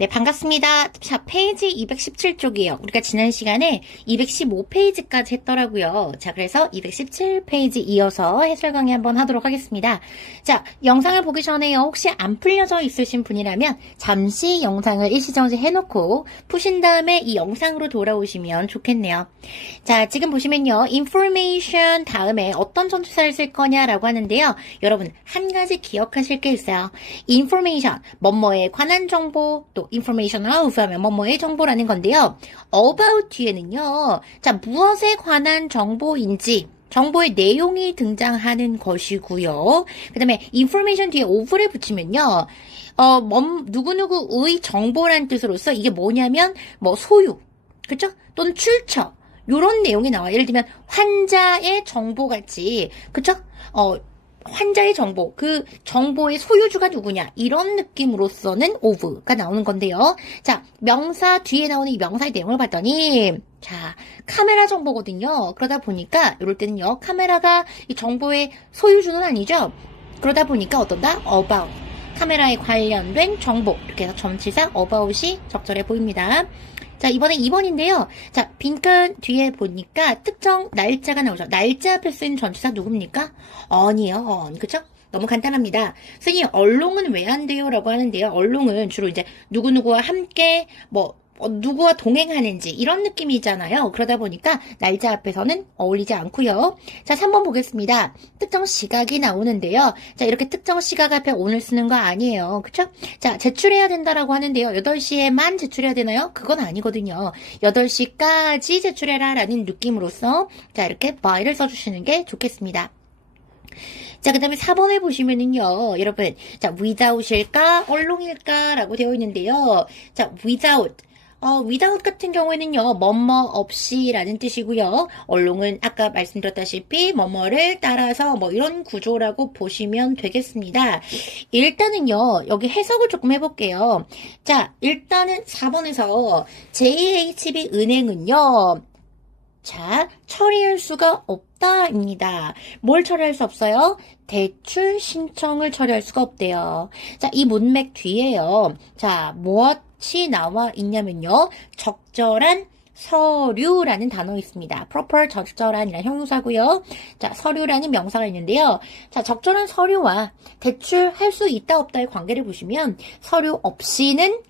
네, 반갑습니다. 자, 페이지 217쪽이에요. 우리가 지난 시간에 215페이지까지 했더라고요. 자, 그래서 217페이지 이어서 해설 강의 한번 하도록 하겠습니다. 자, 영상을 보기 전에요. 혹시 안 풀려져 있으신 분이라면 잠시 영상을 일시정지 해놓고 푸신 다음에 이 영상으로 돌아오시면 좋겠네요. 자, 지금 보시면요. information 다음에 어떤 전치사를 쓸 거냐라고 하는데요. 여러분, 한 가지 기억하실 게 있어요. information, 뭐뭐에 관한 정보, 또 information of 하면 뭐뭐의 정보라는 건데요. about 뒤에는요. 자, 무엇에 관한 정보인지 정보의 내용이 등장하는 것이고요. 그 다음에 information 뒤에 of를 붙이면요. 누구누구의 정보란 뜻으로서 이게 뭐냐면 뭐 소유, 그쵸? 또는 출처 요런 내용이 나와요. 예를 들면 환자의 정보같이, 그쵸? 환자의 정보, 그 정보의 소유주가 누구냐 이런 느낌으로서는 of가 나오는 건데요. 자, 명사 뒤에 나오는 이 명사의 내용을 봤더니 자, 카메라 정보거든요. 그러다 보니까 이럴 때는요. 카메라가 이 정보의 소유주는 아니죠. 그러다 보니까 어떤다? about. 카메라에 관련된 정보. 이렇게 해서 전치사 about이 적절해 보입니다. 자, 이번에 2번인데요. 자, 빈칸 뒤에 보니까 특정 날짜가 나오죠. 날짜 앞에 쓴 전치사 누굽니까? on이요, 그쵸? 너무 간단합니다. 선생님, 얼롱은 왜 안 돼요? 라고 하는데요. 얼롱은 주로 이제 누구누구와 함께, 누구와 동행하는지 이런 느낌이잖아요. 그러다 보니까 날짜 앞에서는 어울리지 않고요. 자, 3번 보겠습니다. 특정 시각이 나오는데요. 자, 이렇게 특정 시각 앞에 오늘 쓰는 거 아니에요. 그쵸? 자, 제출해야 된다라고 하는데요. 8시에만 제출해야 되나요? 그건 아니거든요. 8시까지 제출해라 라는 느낌으로서 자, 이렇게 by를 써주시는 게 좋겠습니다. 자, 그 다음에 4번을 보시면은요, 여러분, 자, without일까, 얼롱일까, 라고 되어 있는데요. 자, without 같은 경우에는요, 뭐뭐 없이 라는 뜻이고요. 얼롱은 아까 말씀드렸다시피 뭐뭐를 따라서 뭐 이런 구조라고 보시면 되겠습니다. 일단은요, 여기 해석을 조금 해볼게요. 자, 일단은 4번에서 JHB 은행은요, 자, 처리할 수가 없다입니다. 뭘 처리할 수 없어요? 대출 신청을 처리할 수가 없대요. 자, 이 문맥 뒤에요. 자, 무엇이 나와 있냐면요. 적절한 서류라는 단어 있습니다. proper 적절한이라는 형용사고요. 자, 서류라는 명사가 있는데요. 자, 적절한 서류와 대출할 수 있다 없다의 관계를 보시면 서류 없이는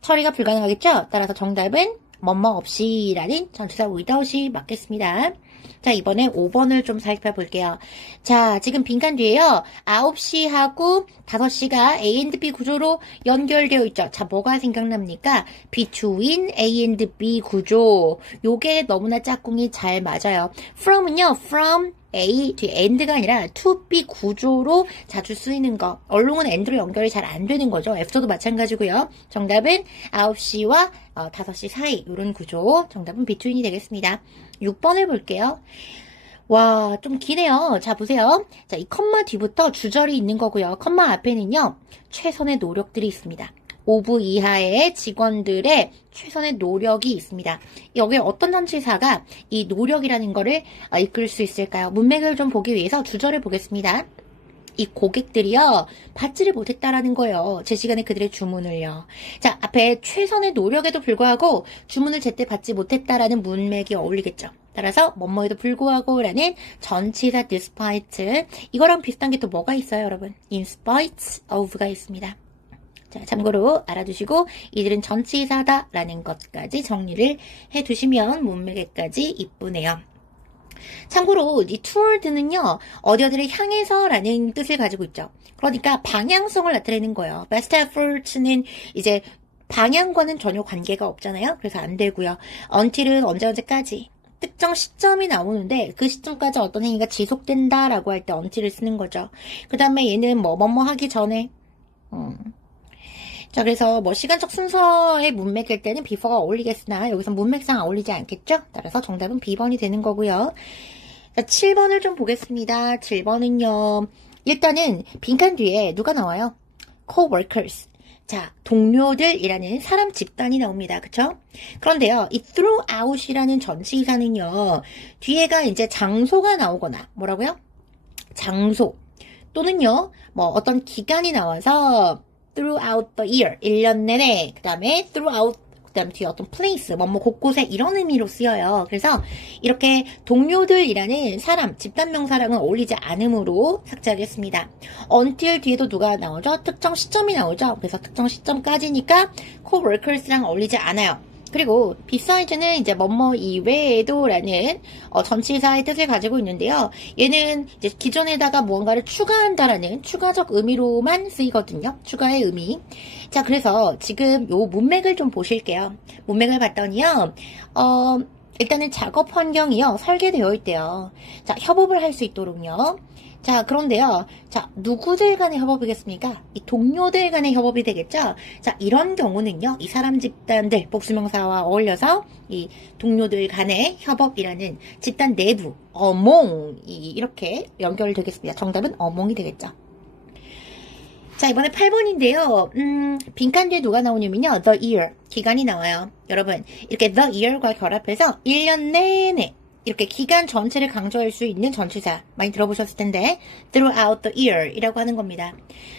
처리가 불가능하겠죠? 따라서 정답은 뭐뭐 없이라는 전치사 without이 맞겠습니다. 자, 이번에 5번을 좀 살펴볼게요. 자, 지금 빈칸 뒤에요. 9시하고 5시가 A and B 구조로 연결되어 있죠. 자, 뭐가 생각납니까? between A and B 구조. 요게 너무나 짝꿍이 잘 맞아요. from은요, from A, 뒤에 and가 아니라 to B 구조로 자주 쓰이는 거. 얼롱은 and로 연결이 잘 안 되는 거죠. F도 마찬가지고요. 정답은 9시와 5시 사이 이런 구조. 정답은 between이 되겠습니다. 6번을 볼게요. 와, 좀 기네요. 자, 보세요. 자, 이 컴마 뒤부터 주절이 있는 거고요. 컴마 앞에는요. 최선의 노력들이 있습니다. 5부 이하의 직원들의 최선의 노력이 있습니다. 여기에 어떤 전치사가 이 노력이라는 거를 이끌 수 있을까요? 문맥을 좀 보기 위해서 주절을 보겠습니다. 이 고객들이요, 받지를 못했다라는 거예요. 제 시간에 그들의 주문을요. 자, 앞에 최선의 노력에도 불구하고 주문을 제때 받지 못했다라는 문맥이 어울리겠죠. 따라서 뭐뭐에도 불구하고라는 전치사 despite, 이거랑 비슷한 게 또 뭐가 있어요, 여러분? in spite of가 있습니다. 자, 참고로 알아두시고 이들은 전치사다라는 것까지 정리를 해두시면 문맥에까지 이쁘네요. 참고로 이 toward는요, 어디어디를 향해서라는 뜻을 가지고 있죠. 그러니까 방향성을 나타내는 거예요. best efforts는 이제 방향과는 전혀 관계가 없잖아요. 그래서 안 되고요. until은 언제까지. 특정 시점이 나오는데 그 시점까지 어떤 행위가 지속된다라고 할 때 until을 쓰는 거죠. 그 다음에 얘는 뭐뭐 하기 전에 자, 그래서 시간적 순서의 문맥일 때는 before가 어울리겠으나 여기서 문맥상 어울리지 않겠죠? 따라서 정답은 B번이 되는 거고요. 자, 7번을 좀 보겠습니다. 7번은요. 일단은 빈칸 뒤에 누가 나와요? co-workers. 자, 동료들이라는 사람 집단이 나옵니다. 그쵸? 그런데요, 이 throughout이라는 전치사는요, 뒤에가 이제 장소가 나오거나, 뭐라고요? 장소. 또는요, 어떤 기간이 나와서, throughout the year, 1년 내내. 그 다음에 throughout, 그 다음에 뒤에 어떤 place, 뭐뭐 곳곳에 이런 의미로 쓰여요. 그래서 이렇게 동료들이라는 사람, 집단명사랑은 어울리지 않으므로 삭제하겠습니다. until 뒤에도 누가 나오죠? 특정 시점이 나오죠? 그래서 특정 시점까지니까 coworkers랑 어울리지 않아요. 그리고 beside는 이제 뭐뭐 이외에도 라는 전치사의 뜻을 가지고 있는데요. 얘는 이제 기존에다가 무언가를 추가한다라는 추가적 의미로만 쓰이거든요. 추가의 의미. 자, 그래서 지금 요 문맥을 좀 보실게요. 문맥을 봤더니요. 일단은 작업 환경이요. 설계되어 있대요. 자, 협업을 할 수 있도록요. 자, 그런데요. 자, 누구들 간의 협업이겠습니까? 이 동료들 간의 협업이 되겠죠? 자, 이런 경우는요. 이 사람 집단들, 복수명사와 어울려서 이 동료들 간의 협업이라는 집단 내부, 어몽이 이렇게 연결되겠습니다. 정답은 어몽이 되겠죠. 자, 이번에 8번인데요. 빈칸 뒤에 누가 나오냐면요. the year, 기간이 나와요. 여러분, 이렇게 the year과 결합해서 1년 내내 이렇게 기간 전체를 강조할 수 있는 전치사 많이 들어보셨을 텐데 throughout the year 이라고 하는 겁니다.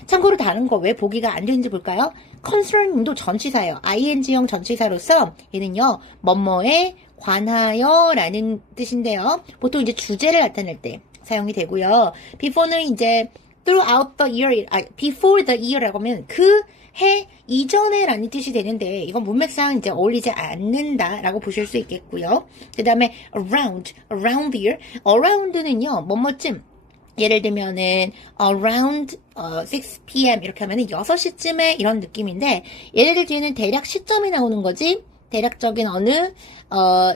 참고로 다른 거 왜 보기가 안 되는지 볼까요? concern도 전치사예요. ing형 전치사로서 얘는요. 뭐뭐에 관하여 라는 뜻인데요. 보통 이제 주제를 나타낼 때 사용이 되고요. before는 이제 throughout the year, before the year라고 하면 그 해 이전에 라는 뜻이 되는데 이건 문맥상 이제 어울리지 않는다라고 보실 수 있겠고요. 그 다음에 around the year. around는요. 뭐뭐쯤 예를 들면은 around 6 p.m. 이렇게 하면은 6시쯤에 이런 느낌인데 얘네들 뒤에는 대략 시점이 나오는 거지. 대략적인 어느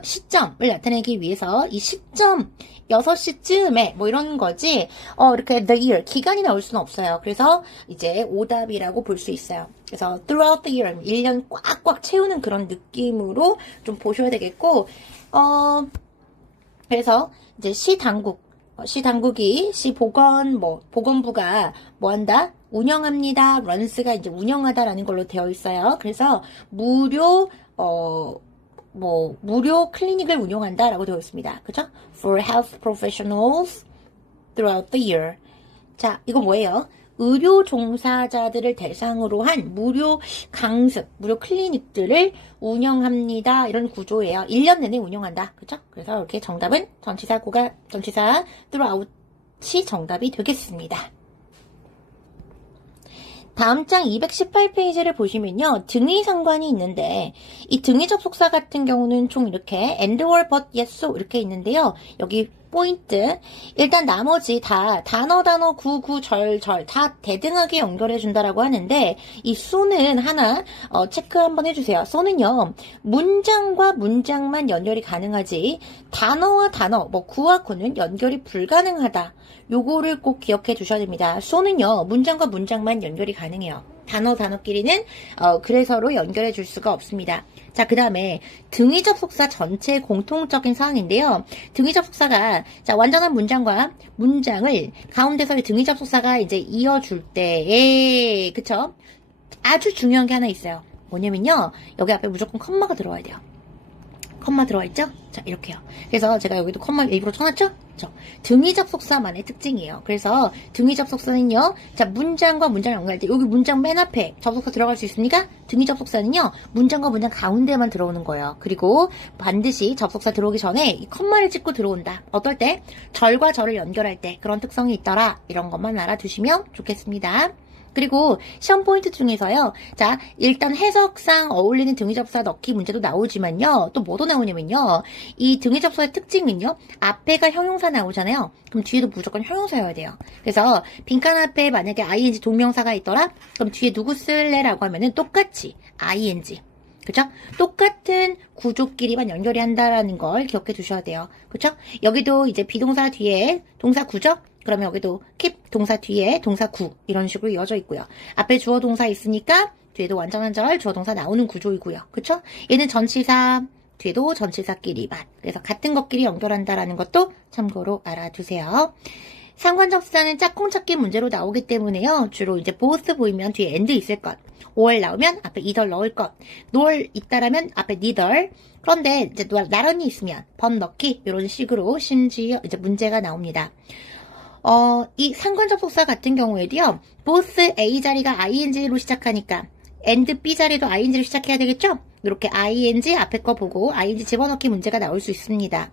시점을 나타내기 위해서 이 시점 6시쯤에 뭐 이런 거지 이렇게 the year 기간이 나올 수는 없어요. 그래서 이제 오답이라고 볼 수 있어요. 그래서 throughout the year 1년 꽉꽉 채우는 그런 느낌으로 좀 보셔야 되겠고 그래서 이제 시당국이 보건부가 뭐 한다? 운영합니다. runs가 이제 운영하다라는 걸로 되어 있어요. 그래서 무료 클리닉을 운영한다라고 되어 있습니다. 그쵸? For health professionals throughout the year. 자, 이거 뭐예요? 의료 종사자들을 대상으로 한 무료 강습, 무료 클리닉들을 운영합니다. 이런 구조예요. 1년 내내 운영한다. 그쵸? 그래서 이렇게 정답은 전치사 throughout이 정답이 되겠습니다. 다음 장 218페이지를 보시면요. 등위 상관이 있는데 이 등위 접속사 같은 경우는 총 이렇게 and or but yes so 이렇게 있는데요. 여기 포인트 일단 나머지 다 단어 절 다 대등하게 연결해 준다라고 하는데 이 so는 하나 체크 한번 해주세요. so는요. 문장과 문장만 연결이 가능하지 단어와 단어 구와 구는 연결이 불가능하다. 요거를 꼭 기억해 주셔야 됩니다. so는요. 문장과 문장만 연결이 가능해요. 단어끼리는 그래서로 연결해 줄 수가 없습니다. 자, 그 다음에 등위 접속사 전체의 공통적인 사항인데요. 등위 접속사가 자 완전한 문장과 문장을 가운데서 등위 접속사가 이제 이어줄 때에 그쵸? 아주 중요한 게 하나 있어요. 뭐냐면요. 여기 앞에 무조건 컴마가 들어와야 돼요. 컴마 들어와 있죠? 자, 이렇게요. 그래서 제가 여기도 컴마 일부러 쳐놨죠? 등위 접속사만의 특징이에요. 그래서 등위 접속사는요, 자, 문장과 문장을 연결할 때, 여기 문장 맨 앞에 접속사 들어갈 수 있습니까? 등위 접속사는요, 문장과 문장 가운데만 들어오는 거예요. 그리고 반드시 접속사 들어오기 전에 이 컴마를 찍고 들어온다. 어떨 때? 절과 절을 연결할 때 그런 특성이 있더라. 이런 것만 알아두시면 좋겠습니다. 그리고 시험 포인트 중에서요. 자, 일단 해석상 어울리는 등위 접속사 넣기 문제도 나오지만요. 또 뭐도 나오냐면요. 이 등위 접속사의 특징은요. 앞에가 형용사 나오잖아요. 그럼 뒤에도 무조건 형용사여야 돼요. 그래서 빈칸 앞에 만약에 ing 동명사가 있더라. 그럼 뒤에 누구 쓸래라고 하면은 똑같이 ing. 그쵸? 똑같은 구조끼리만 연결이 한다라는 걸 기억해 두셔야 돼요. 그쵸? 여기도 이제 비동사 뒤에 동사 구죠? 그러면 여기도 keep 동사 뒤에 동사 구 이런 식으로 이어져 있고요. 앞에 주어 동사 있으니까 뒤에도 완전한 절 주어 동사 나오는 구조이고요. 그쵸? 얘는 전치사 뒤에도 전치사끼리만. 그래서 같은 것끼리 연결한다라는 것도 참고로 알아두세요. 상관접수사는 짝꿍 찾기 문제로 나오기 때문에요. 주로 이제 both 보이면 뒤에 and 있을 것. or 나오면 앞에 either 넣을 것. nor 있다라면 앞에 neither. 그런데 이제 나란히 있으면 but 넣기 이런 식으로 심지어 이제 문제가 나옵니다. 이 상관접속사 같은 경우에도요, both A 자리가 ing로 시작하니까, and B 자리도 ing로 시작해야 되겠죠? 이렇게 ing 앞에 거 보고 ing 집어넣기 문제가 나올 수 있습니다.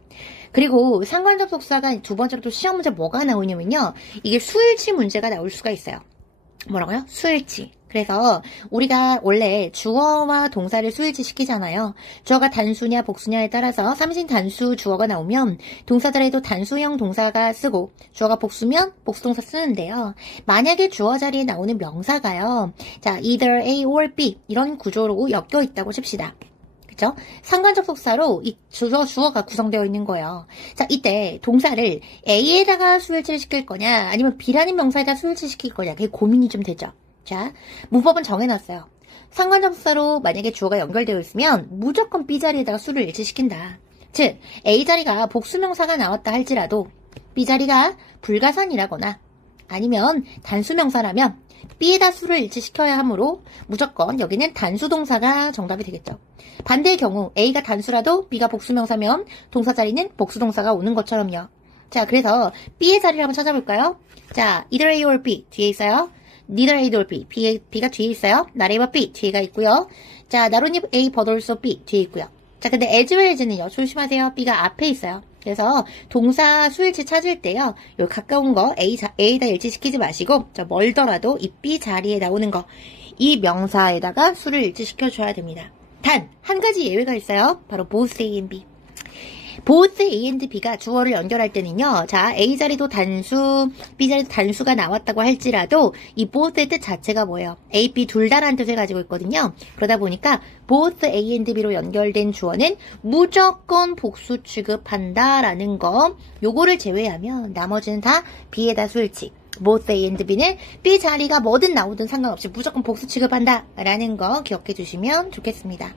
그리고 상관접속사가 두 번째로 또 시험 문제 뭐가 나오냐면요, 이게 수일치 문제가 나올 수가 있어요. 뭐라고요? 수일치. 그래서 우리가 원래 주어와 동사를 수일치 시키잖아요. 주어가 단수냐 복수냐에 따라서 삼신 단수 주어가 나오면 동사들에도 단수형 동사가 쓰고 주어가 복수면 복수동사 쓰는데요. 만약에 주어 자리에 나오는 명사가요. 자, either A or B 이런 구조로 엮여 있다고 칩시다. 그죠? 상관접속사로 이 주어가 구성되어 있는 거예요. 자, 이때 동사를 A에다가 수일치를 시킬 거냐, 아니면 B라는 명사에다 수일치 시킬 거냐, 그게 고민이 좀 되죠. 자, 문법은 정해놨어요. 상관접속사로 만약에 주어가 연결되어 있으면 무조건 B 자리에다가 수를 일치시킨다. 즉, A 자리가 복수명사가 나왔다 할지라도 B 자리가 불가산이라거나 아니면 단수명사라면 B에다 수를 일치시켜야 하므로 무조건 여기는 단수동사가 정답이 되겠죠. 반대의 경우 A가 단수라도 B가 복수명사면 동사 자리는 복수동사가 오는 것처럼요. 자, 그래서 B의 자리를 한번 찾아볼까요? 자, either A or B 뒤에 있어요. neither A or B, B가 뒤에 있어요. not A but B 뒤에가 있고요. 자, not only A but also B 뒤에 있고요. 자, 근데 as well as는요. 조심하세요. B가 앞에 있어요. 그래서 동사 수일치 찾을 때요. 요 가까운 거 A에다 일치시키지 마시고 저 멀더라도 이 B 자리에 나오는 거 이 명사에다가 수를 일치시켜줘야 됩니다. 단 한 가지 예외가 있어요. 바로 both A and B. both A and B가 주어를 연결할 때는요. 자, A 자리도 단수, B 자리도 단수가 나왔다고 할지라도 이 both의 뜻 자체가 뭐예요? A, B 둘 다라는 뜻을 가지고 있거든요. 그러다 보니까 both A and B로 연결된 주어는 무조건 복수 취급한다라는 거. 요거를 제외하면 나머지는 다 B에다 수일치. both A and B는 B 자리가 뭐든 나오든 상관없이 무조건 복수 취급한다라는 거 기억해 주시면 좋겠습니다.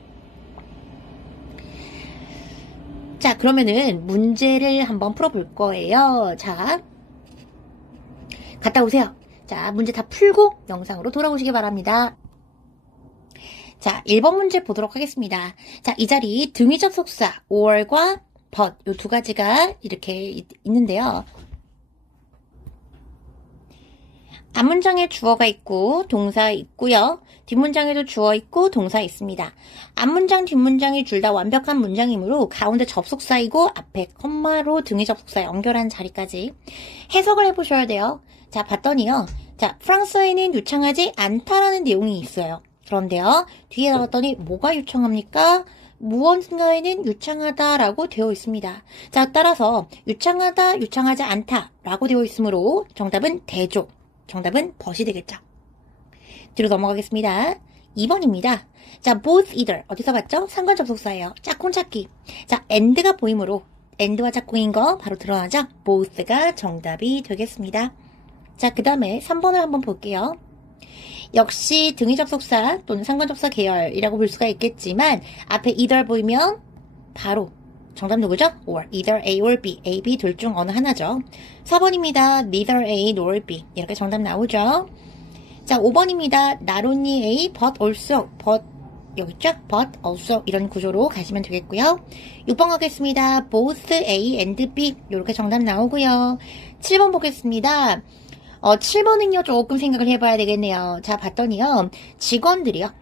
자, 그러면은 문제를 한번 풀어볼 거예요. 자, 갔다 오세요. 자, 문제 다 풀고 영상으로 돌아오시기 바랍니다. 자, 1번 문제 보도록 하겠습니다. 자, 이 자리 등위 접속사 or과 but 요 두 가지가 이렇게 있는데요. 앞문장에 주어가 있고 동사 있고요. 뒷문장에도 주어 있고 동사 있습니다. 앞문장, 뒷문장이 둘 다 완벽한 문장이므로 가운데 접속사이고 앞에 컴마로 등위 접속사 연결한 자리까지 해석을 해보셔야 돼요. 자, 봤더니요. 자, 프랑스어에는 유창하지 않다라는 내용이 있어요. 그런데요. 뒤에 나왔더니 뭐가 유창합니까? 무언가에는 유창하다라고 되어 있습니다. 자, 따라서 유창하다, 유창하지 않다라고 되어 있으므로 정답은 대조. 정답은 벗이 되겠죠. 뒤로 넘어가겠습니다. 2번입니다. 자, both either. 어디서 봤죠? 상관접속사예요. 짝꿍 찾기. 자, and가 보이므로 and와 짝꿍인 거 바로 드러나죠? both가 정답이 되겠습니다. 자, 그 다음에 3번을 한번 볼게요. 역시 등위 접속사 또는 상관접속사 계열이라고 볼 수가 있겠지만 앞에 either 보이면 바로 정답 누구죠? or either A or B, A, B 둘 중 어느 하나죠. 4번입니다. neither A nor B 이렇게 정답 나오죠. 자, 5번입니다. not only A but also, but 여기 있죠? but also 이런 구조로 가시면 되겠고요. 6번 가겠습니다. both A and B 이렇게 정답 나오고요. 7번 보겠습니다. 7번은요 조금 생각을 해봐야 되겠네요. 자, 봤더니요 직원들이요.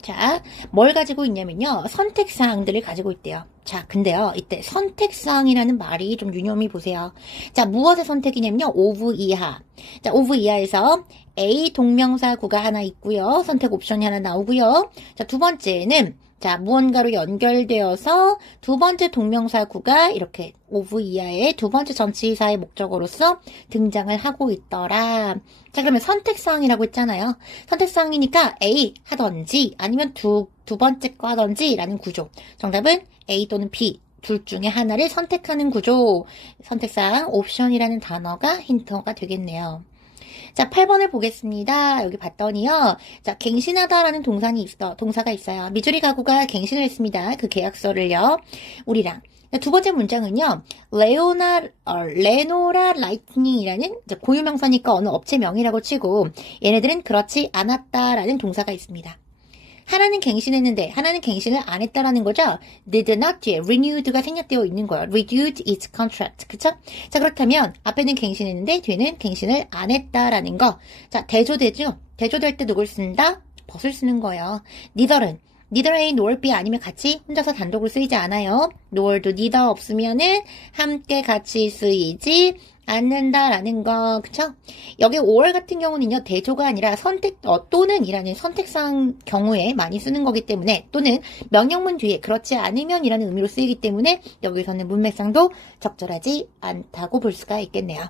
자, 뭘 가지고 있냐면요. 선택사항들을 가지고 있대요. 자, 근데요. 이때 선택사항이라는 말이 좀 유념히 보세요. 자, 무엇의 선택이냐면요. of 이하. 자, of 이하에서 A 동명사구가 하나 있고요. 선택 옵션이 하나 나오고요. 자, 두 번째는 자, 무언가로 연결되어서 두 번째 동명사구가 이렇게 of 이하의 두 번째 전치사의 목적어로서 등장을 하고 있더라. 자, 그러면 선택사항이라고 했잖아요. 선택사항이니까 A 하던지 아니면 두 번째 거 하던지 라는 구조. 정답은 A 또는 B 둘 중에 하나를 선택하는 구조. 선택사항 옵션이라는 단어가 힌트가 되겠네요. 자, 8번을 보겠습니다. 여기 봤더니요. 자, 갱신하다라는 동사가 있어요. 미주리 가구가 갱신을 했습니다. 그 계약서를요. 우리랑. 두 번째 문장은요. 레노라 라이트닝이라는 고유명사니까 어느 업체명이라고 치고 얘네들은 그렇지 않았다라는 동사가 있습니다. 하나는 갱신했는데 하나는 갱신을 안 했다라는 거죠. did not 뒤에 renewed가 생략되어 있는 거예요. renewed its contract. 그쵸? 자, 그렇다면 앞에는 갱신했는데 뒤에는 갱신을 안 했다라는 거. 자, 대조되죠? 대조될 때 누굴 쓴다? 벗을 쓰는 거예요. neither A nor B 아니면 같이 혼자서 단독으로 쓰이지 않아요. nor도 neither 없으면은 함께 같이 쓰이지 않는다라는 거, 그쵸? 여기 or 같은 경우는요, 대조가 아니라 또는이라는 선택상 경우에 많이 쓰는 거기 때문에, 또는 명령문 뒤에 그렇지 않으면 이라는 의미로 쓰이기 때문에, 여기서는 문맥상도 적절하지 않다고 볼 수가 있겠네요.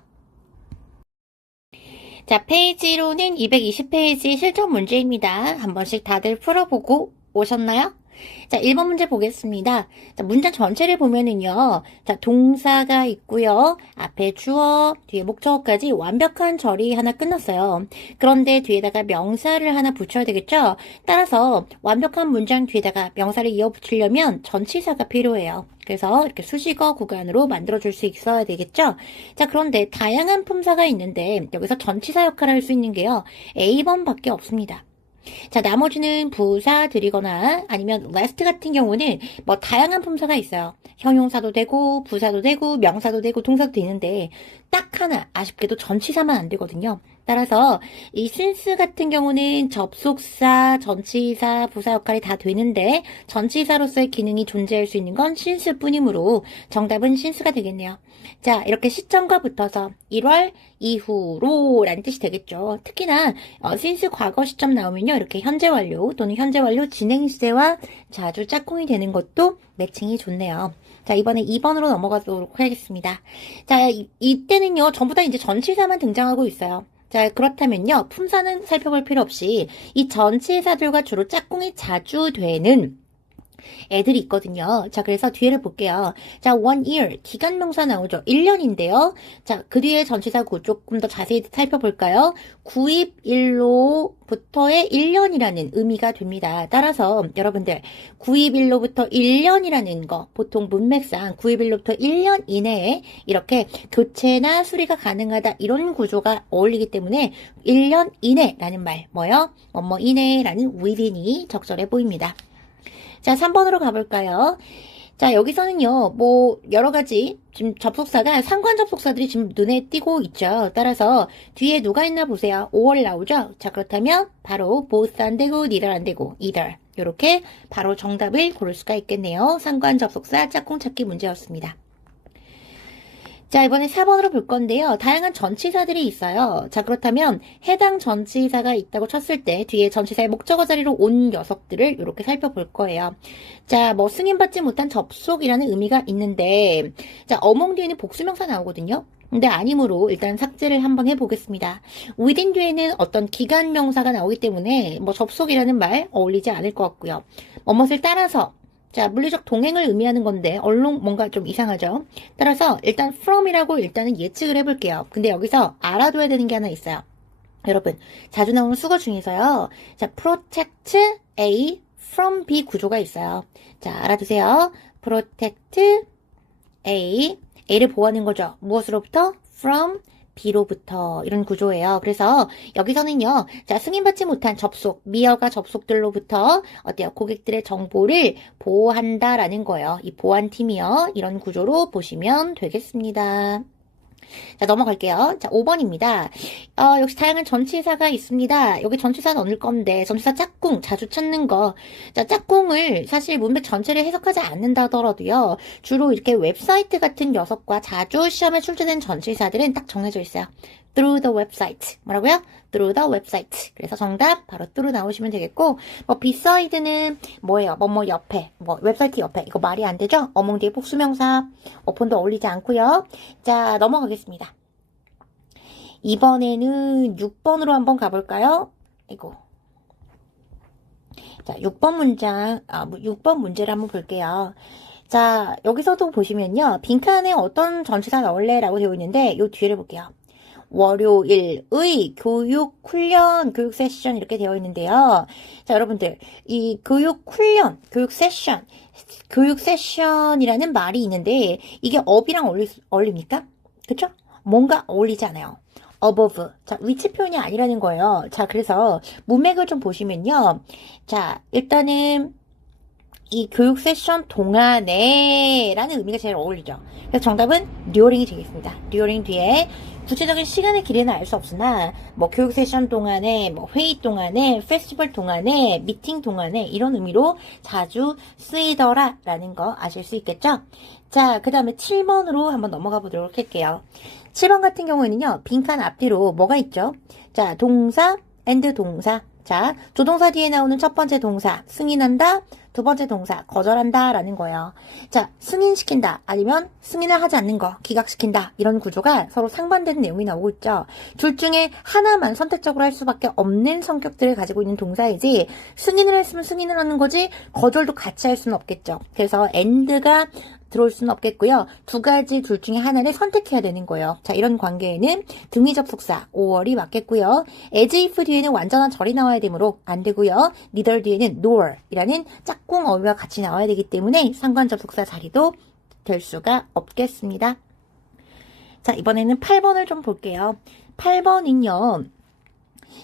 자, 페이지로는 220페이지 실전 문제입니다. 한 번씩 다들 풀어보고 오셨나요? 자, 1번 문제 보겠습니다. 자, 문장 전체를 보면은요. 자, 동사가 있고요. 앞에 주어, 뒤에 목적어까지 완벽한 절이 하나 끝났어요. 그런데 뒤에다가 명사를 하나 붙여야 되겠죠? 따라서 완벽한 문장 뒤에다가 명사를 이어 붙이려면 전치사가 필요해요. 그래서 이렇게 수식어 구간으로 만들어줄 수 있어야 되겠죠? 자, 그런데 다양한 품사가 있는데 여기서 전치사 역할을 할 수 있는 게요. A번밖에 없습니다. 자, 나머지는 부사들이거나 아니면 last 같은 경우는 뭐 다양한 품사가 있어요. 형용사도 되고 부사도 되고 명사도 되고 동사도 되는데 딱 하나 아쉽게도 전치사만 안 되거든요. 따라서 이 since 같은 경우는 접속사, 전치사, 부사 역할이 다 되는데 전치사로서의 기능이 존재할 수 있는 건 since 뿐이므로 정답은 since가 되겠네요. 자, 이렇게 시점과 붙어서 1월 이후로 라는 뜻이 되겠죠. 특히나 since 과거 시점 나오면요. 이렇게 현재 완료 또는 현재 완료 진행 시제와 자주 짝꿍이 되는 것도 매칭이 좋네요. 자, 이번에 2번으로 넘어가도록 하겠습니다. 자, 이때는요. 전부 다 이제 전치사만 등장하고 있어요. 자, 그렇다면요. 품사는 살펴볼 필요 없이 이 전치사들과 주로 짝꿍이 자주 되는 애들이 있거든요. 자, 그래서 뒤에를 볼게요. 자, 1year, 기간명사 나오죠. 1년인데요. 자, 그 뒤에 전치사 구 조금 더 자세히 살펴볼까요? 구입일로부터의 1년이라는 의미가 됩니다. 따라서 여러분들 구입일로부터 1년이라는 거 보통 문맥상 구입일로부터 1년 이내에 이렇게 교체나 수리가 가능하다 이런 구조가 어울리기 때문에 1년 이내라는 말 뭐요? 뭐뭐 이내라는 within이 적절해 보입니다. 자, 3번으로 가볼까요? 자, 여기서는요, 뭐, 여러 가지, 지금 접속사가, 상관 접속사들이 지금 눈에 띄고 있죠. 따라서, 뒤에 누가 있나 보세요. 5월 나오죠? 자, 그렇다면, 바로, both 안 되고, neither 안 되고, either. 요렇게, 바로 정답을 고를 수가 있겠네요. 상관 접속사 짝꿍 찾기 문제였습니다. 자, 이번에 4번으로 볼 건데요. 다양한 전치사들이 있어요. 자, 그렇다면 해당 전치사가 있다고 쳤을 때 뒤에 전치사의 목적어 자리로 온 녀석들을 이렇게 살펴볼 거예요. 자, 뭐 승인받지 못한 접속이라는 의미가 있는데 자, 어몽 뒤에는 복수명사 나오거든요. 근데 아니므로 일단 삭제를 한번 해보겠습니다. within 뒤에는 어떤 기간 명사가 나오기 때문에 뭐 접속이라는 말 어울리지 않을 것 같고요. 뭐뭇을 따라서 자, 물리적 동행을 의미하는 건데 얼른 뭔가 좀 이상하죠. 따라서 일단 from이라고 일단은 예측을 해볼게요. 근데 여기서 알아둬야 되는 게 하나 있어요. 여러분, 자주 나오는 수거 중에서요. 자, protect A from B 구조가 있어요. 자, 알아두세요. protect A, A를 보호하는 거죠. 무엇으로부터? from B로부터 이런 구조예요. 그래서 여기서는요. 자, 승인받지 못한 접속, 미어가 접속들로부터 어때요? 고객들의 정보를 보호한다라는 거예요. 이 보안팀이요. 이런 구조로 보시면 되겠습니다. 자, 넘어갈게요. 자, 5번입니다. 역시 다양한 전치사가 있습니다. 여기 전치사 넣을 건데, 전치사 짝꿍, 자주 찾는 거. 자, 짝꿍을 사실 문맥 전체를 해석하지 않는다 하더라도요. 주로 이렇게 웹사이트 같은 녀석과 자주 시험에 출제된 전치사들은 딱 정해져 있어요. through the website. 뭐라고요? through the website. 그래서 정답 바로 through 나오시면 되겠고, 뭐 beside는 뭐예요? 뭐뭐 옆에, 뭐 웹사이트 옆에. 이거 말이 안 되죠? 어몽 뒤에 복수명사, 어폰도 어울리지 않고요. 자, 넘어가겠습니다. 이번에는 6번으로 한번 가볼까요? 이거. 자, 6번 문장, 6번 문제를 한번 볼게요. 자, 여기서도 보시면요. 빈칸에 어떤 전치사 넣을래? 라고 되어 있는데, 요 뒤를 볼게요. 월요일의 교육 훈련, 교육 세션 이렇게 되어 있는데요. 자, 여러분들, 이 교육 훈련, 교육 세션이라는 말이 있는데, 이게 업이랑 어울립니까? 그쵸? 뭔가 어울리지 않아요. above. 자, 위치 표현이 아니라는 거예요. 자, 그래서 문맥을 좀 보시면요. 자, 일단은 이 교육 세션 동안에 라는 의미가 제일 어울리죠. 그래서 정답은 during이 되겠습니다. during 뒤에 구체적인 시간의 길이는 알 수 없으나 뭐 교육 세션 동안에 뭐 회의 동안에 페스티벌 동안에 미팅 동안에 이런 의미로 자주 쓰이더라 라는 거 아실 수 있겠죠. 자, 그 다음에 7번으로 한번 넘어가 보도록 할게요. 7번 같은 경우에는요, 빈칸 앞뒤로 뭐가 있죠? 자, 동사 and 동사. 자, 조동사 뒤에 나오는 첫 번째 동사 승인한다, 두 번째 동사 거절한다 라는 거예요. 자, 승인시킨다 아니면 승인을 하지 않는 거 기각시킨다 이런 구조가 서로 상반되는 내용이 나오고 있죠. 둘 중에 하나만 선택적으로 할 수밖에 없는 성격들을 가지고 있는 동사이지 승인을 했으면 승인을 하는 거지 거절도 같이 할 수는 없겠죠. 그래서 and가 들어올 수는 없겠고요. 두 가지 둘 중에 하나를 선택해야 되는 거예요. 자, 이런 관계에는 등위 접속사 5월이 맞겠고요. as if 뒤에는 완전한 절이 나와야 되므로 안 되고요. neither 뒤에는 nor 이라는 짝꿍 어휘와 같이 나와야 되기 때문에 상관 접속사 자리도 될 수가 없겠습니다. 자, 이번에는 8번을 좀 볼게요. 8번은요.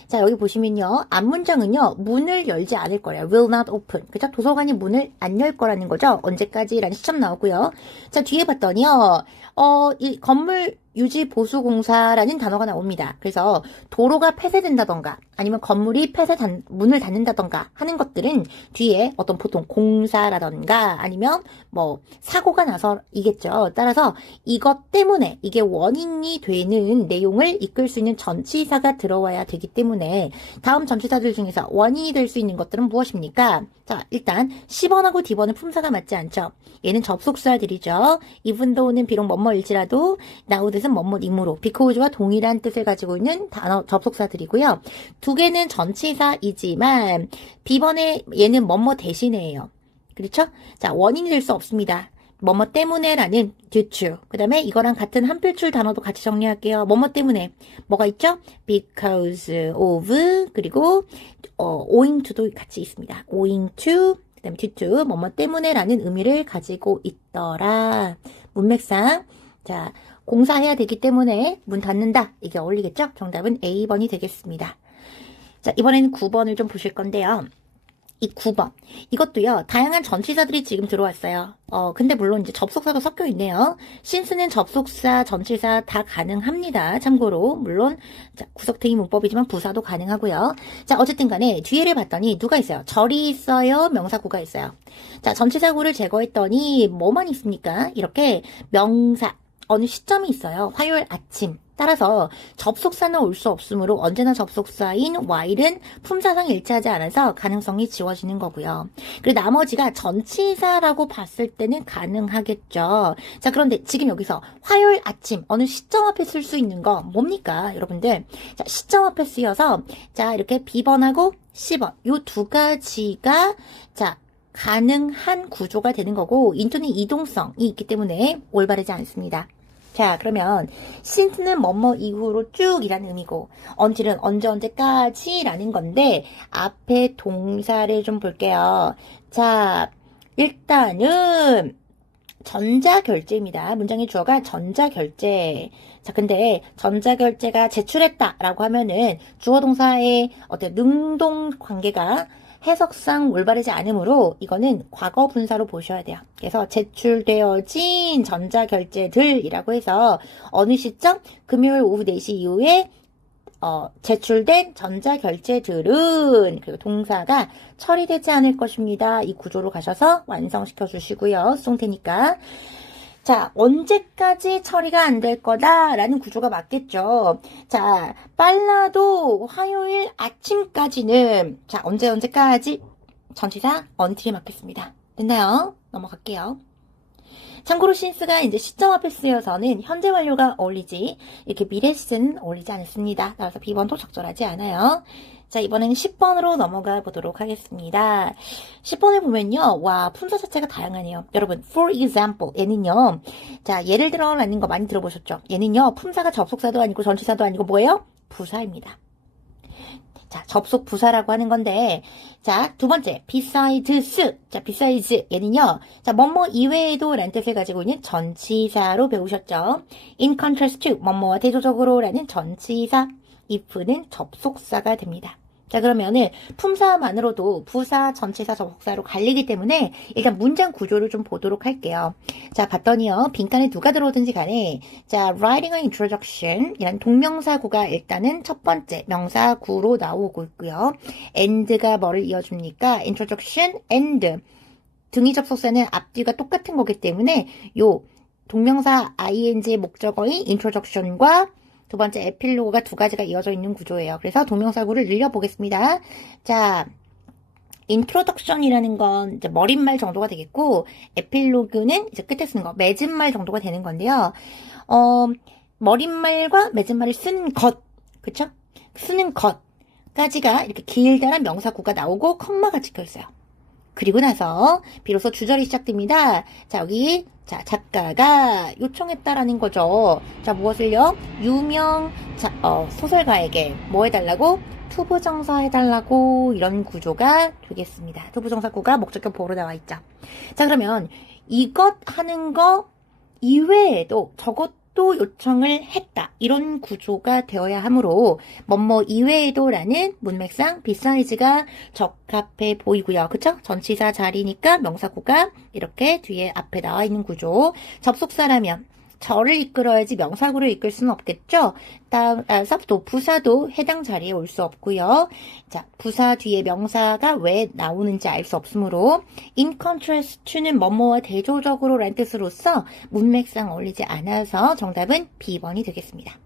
자, 여기 보시면요. 앞문장은요. 문을 열지 않을 거래요. will not open. 그죠? 도서관이 문을 안 열 거라는 거죠. 언제까지라는 시점 나오고요. 자, 뒤에 봤더니요. 이 건물 유지 보수 공사라는 단어가 나옵니다. 그래서 도로가 폐쇄된다던가 아니면 건물이 문을 닫는다던가 하는 것들은 뒤에 어떤 보통 공사라던가 아니면 뭐 사고가 나서이겠죠. 따라서 이것 때문에 이게 원인이 되는 내용을 이끌 수 있는 전치사가 들어와야 되기 때문에 다음 전치사들 중에서 원인이 될 수 있는 것들은 무엇입니까? 자, 일단 10번하고 D번은 품사가 맞지 않죠. 얘는 접속사들이죠. even though는 비록 뭐뭐일지라도 nowthat은 뭐뭐이므로 because와 동일한 뜻을 가지고 있는 단어 접속사들이고요. 두 개는 전치사이지만 B번에 얘는 뭐뭐 대신에예요. 그렇죠? 자, 원인이 될 수 없습니다. 뭐뭐 때문에라는 due to. 그 다음에 이거랑 같은 한 필출 단어도 같이 정리할게요. 뭐뭐 때문에. 뭐가 있죠? because of 그리고 owing to도 같이 있습니다. owing to 그 다음에 due to 뭐뭐 때문에라는 의미를 가지고 있더라. 문맥상 자 공사해야 되기 때문에 문 닫는다. 이게 어울리겠죠? 정답은 A번이 되겠습니다. 자, 이번에는 9번을 좀 보실 건데요. 이 9번. 이것도요, 다양한 전치사들이 지금 들어왔어요. 근데 물론 이제 접속사도 섞여 있네요. since는 접속사, 전치사 다 가능합니다. 참고로, 물론, 자, 구석탱이 문법이지만 부사도 가능하고요. 자, 어쨌든 간에 뒤에를 봤더니 누가 있어요? 절이 있어요? 명사구가 있어요. 자, 전치사구를 제거했더니 뭐만 있습니까? 이렇게 명사, 어느 시점이 있어요. 화요일 아침. 따라서 접속사는 올 수 없으므로 언제나 접속사인 while은 품사상 일치하지 않아서 가능성이 지워지는 거고요. 그리고 나머지가 전치사라고 봤을 때는 가능하겠죠. 자, 그런데 지금 여기서 화요일 아침 어느 시점 앞에 쓸 수 있는 거 뭡니까? 여러분들. 자, 시점 앞에 쓰여서 자, 이렇게 B번하고 C번 요 두 가지가 자, 가능한 구조가 되는 거고 into는 이동성이 있기 때문에 올바르지 않습니다. 자, 그러면 since는 뭐뭐 이후로 쭉이라는 의미고 until은 언제까지라는 건데 앞에 동사를 좀 볼게요. 자, 일단은 전자결제입니다. 문장의 주어가 전자결제. 자, 근데 전자결제가 제출했다라고 하면은 주어 동사의 어떤 능동 관계가 해석상 올바르지 않으므로 이거는 과거 분사로 보셔야 돼요. 그래서 제출되어진 전자결제들이라고 해서 어느 시점? 금요일 오후 4시 이후에 제출된 전자결제들은 그리고 동사가 처리되지 않을 것입니다. 이 구조로 가셔서 완성시켜 주시고요. 송태니까. 자, 언제까지 처리가 안 될 거다라는 구조가 맞겠죠. 자, 빨라도 화요일 아침까지는 자, 언제까지? 전치사 until이 맞겠습니다. 됐나요? 넘어갈게요. 참고로 since가 이제 시점 앞에 쓰여서는 현재 완료가 어울리지 이렇게 미래 시는 어울리지 않습니다. 따라서 B번도 적절하지 않아요. 자, 이번에는 10번으로 넘어가 보도록 하겠습니다. 10번을 보면요. 와, 품사 자체가 다양하네요. 여러분, for example, 얘는요. 자, 예를 들어라는 거 많이 들어보셨죠? 얘는요. 품사가 접속사도 아니고 전치사도 아니고 뭐예요? 부사입니다. 자, 접속 부사라고 하는 건데, 자, 두 번째, besides. 자, besides. 얘는요, 자, 뭐뭐 이외에도 라는 뜻을 가지고 있는 전치사로 배우셨죠. in contrast to, 뭐뭐와 대조적으로 라는 전치사. if는 접속사가 됩니다. 자, 그러면은 품사만으로도 부사, 전치사, 접속사로 갈리기 때문에 일단 문장 구조를 좀 보도록 할게요. 자, 봤더니요. 빈칸에 누가 들어오든지 간에 자, writing an introduction 이란 동명사구가 일단은 첫 번째 명사구로 나오고 있고요. and가 뭐를 이어줍니까? introduction, and. 등위 접속사는 앞뒤가 똑같은 거기 때문에 요 동명사 ing의 목적어인 introduction과 두 번째 에필로그가 두 가지가 이어져 있는 구조예요. 그래서 동명사구를 늘려보겠습니다. 자, introduction이라는 건 이제 머릿말 정도가 되겠고, 에필로그는 이제 끝에 쓰는 거, 맺은 말 정도가 되는 건데요. 머릿말과 맺은 말을 쓰는 것, 그쵸? 쓰는 것까지가 이렇게 길다란 명사구가 나오고 컴마가 찍혀 있어요. 그리고 나서 비로소 주절이 시작됩니다. 자, 여기 자, 작가가 요청했다라는 거죠. 자, 무엇을요? 유명 소설가에게 뭐 해달라고? 투부정사 해달라고 이런 구조가 되겠습니다. 투부정사구가 목적격 보호로 나와 있죠. 자, 그러면 이것 하는 거 이외에도 저것도 요청을 했다. 이런 구조가 되어야 하므로 뭐뭐 이외에도 라는 문맥상 besides가 적합해 보이고요. 그쵸? 전치사 자리니까 명사구가 이렇게 뒤에 앞에 나와 있는 구조. 접속사라면 저를 이끌어야지 명사구를 이끌 수는 없겠죠? 따라서 또 부사도 해당 자리에 올 수 없고요. 자, 부사 뒤에 명사가 왜 나오는지 알 수 없으므로 in contrast to는 뭐뭐와 대조적으로 라는 뜻으로서 문맥상 어울리지 않아서 정답은 B번이 되겠습니다.